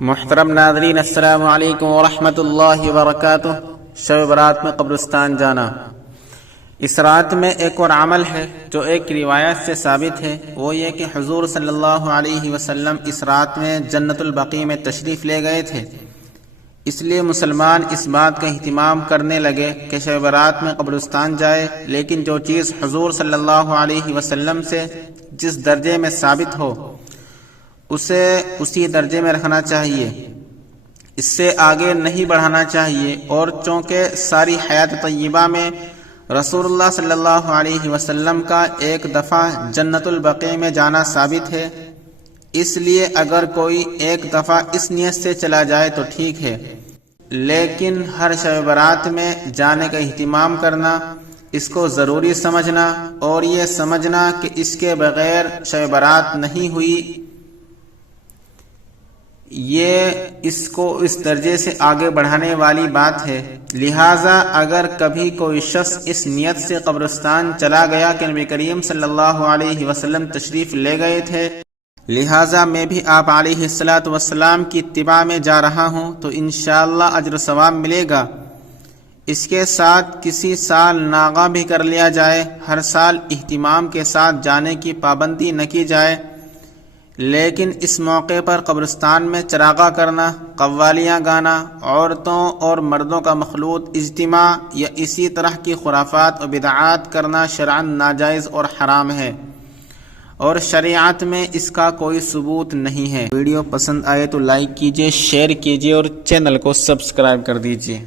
محترم ناظرین، السلام علیکم ورحمۃ اللہ وبرکاتہ۔ شب برات میں قبرستان جانا، اس رات میں ایک اور عمل ہے جو ایک روایت سے ثابت ہے، وہ یہ کہ حضور صلی اللہ علیہ وسلم اس رات میں جنت البقیع میں تشریف لے گئے تھے۔ اس لیے مسلمان اس بات کا اہتمام کرنے لگے کہ شب برات میں قبرستان جائے، لیکن جو چیز حضور صلی اللہ علیہ وسلم سے جس درجے میں ثابت ہو اسے اسی درجے میں رکھنا چاہیے، اس سے آگے نہیں بڑھانا چاہیے۔ اور چونکہ ساری حیات طیبہ میں رسول اللہ صلی اللہ علیہ وسلم کا ایک دفعہ جنت البقیع میں جانا ثابت ہے، اس لیے اگر کوئی ایک دفعہ اس نیت سے چلا جائے تو ٹھیک ہے، لیکن ہر شب برات میں جانے کا اہتمام کرنا، اس کو ضروری سمجھنا اور یہ سمجھنا کہ اس کے بغیر شب برات نہیں ہوئی، یہ اس کو اس درجے سے آگے بڑھانے والی بات ہے۔ لہٰذا اگر کبھی کوئی شخص اس نیت سے قبرستان چلا گیا کہ نبی کریم صلی اللہ علیہ وسلم تشریف لے گئے تھے، لہٰذا میں بھی آپ علیہ السلام کی اتباع میں جا رہا ہوں، تو انشاءاللہ اجر و ثواب ملے گا۔ اس کے ساتھ کسی سال ناغہ بھی کر لیا جائے، ہر سال اہتمام کے ساتھ جانے کی پابندی نہ کی جائے، لیکن اس موقع پر قبرستان میں چراغاں کرنا، قوالیاں گانا، عورتوں اور مردوں کا مخلوط اجتماع یا اسی طرح کی خرافات و بدعات کرنا شرعاً ناجائز اور حرام ہے، اور شریعت میں اس کا کوئی ثبوت نہیں ہے۔ ویڈیو پسند آئے تو لائک کیجیے، شیئر کیجیے اور چینل کو سبسکرائب کر دیجیے۔